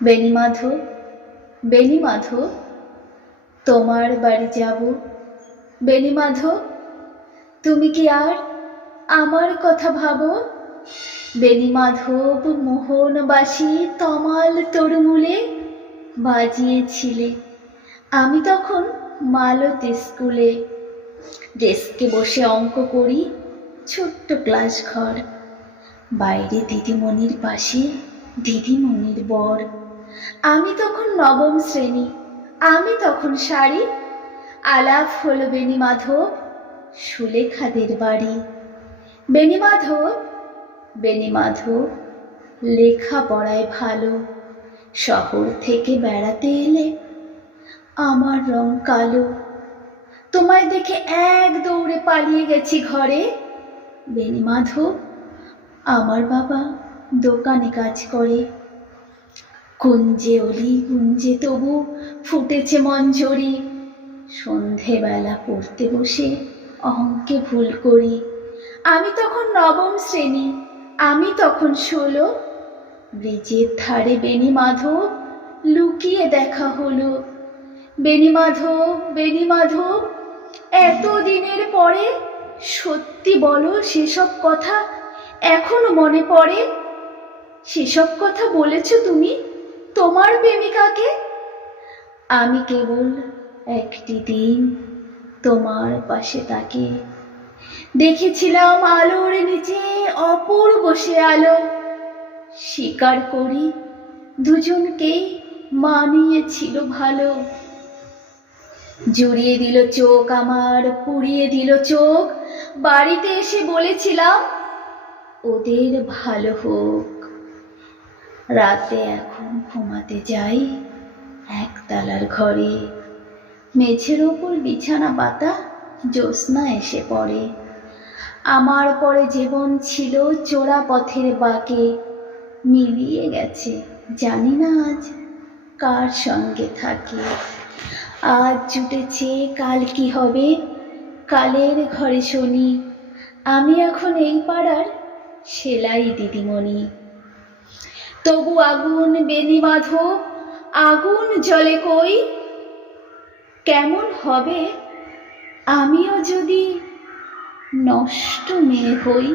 বেণীমাধব, বেণীমাধব, তোমার বাড়ি যাব। বেণীমাধব, তুমি কি আর আমার কথা ভাবো? বেণীমাধব, মোহনবাসী তমাল তরুমূলে বাজিয়েছিলে। আমি তখন মালতী স্কুলে ডেস্কে বসে অঙ্ক করি, ছোট্ট ক্লাস ঘর, বাইরে দিদিমণির পাশে দিদিমণির বর। আমি তখন নবম শ্রেণী, আমি তখন শাড়ি। আলাপ হলো বেণীমাধব, সুলেখাদের বাড়ি। বেণীমাধব, বেণীমাধব, লেখাপড়ায় ভালো, শহর থেকে বেড়াতে এলে আমার রং কালো। তোমায় দেখে এক দৌড়ে পালিয়ে গেছি ঘরে। বেণীমাধব, আমার বাবা দোকানে কাজ করে। কুঞ্জে অলি কুঞ্জে তবু ফুটেছে মঞ্জরি। সন্ধেবেলা পড়তে বসে অঙ্কে ভুল করি। আমি তখন নবম শ্রেণী, আমি তখন 16। ব্রিজের ধারে বেণীমাধব, লুকিয়ে দেখা হলো। বেণীমাধব, বেণীমাধব, এত দিনের পরে সত্যি বলো, সেসব কথা এখনো মনে পড়ে? সেসব কথা বলেছ তুমি তোমার প্রেমিকাকে? আমি কেবল একটি দিন তোমার পাশে তাকে দেখেছিলাম, আলোর নিচে অপূর্ব সে আলো। স্বীকার করি দুজনকেই মানিয়েছিল ভালো। জুড়িয়ে দিল চোখ আমার, পুড়িয়ে দিল চোখ। বাড়িতে এসে বলেছিলাম ওদের ভালো হোক। রাতে এখন ঘুমাতে যাই একতলার ঘরে, মেঝের ওপর বিছানা পাতা, জ্যোৎস্না এসে পড়ে। আমার পরে জীবন ছিল চোরা পথের বাঁকে, মিলিয়ে গেছে জানি না আজ কার সঙ্গে থাকে। আজ জুটেছে কাল কি হবে, কালের ঘরে শনি। আমি এখন এই পাড়ার সেলাই দিদিমণি। তবু আগুন বেণীমাধব, আগুন জ্বলে কই। কেমন হবে আমিও যদি নষ্ট মেয়ে হই।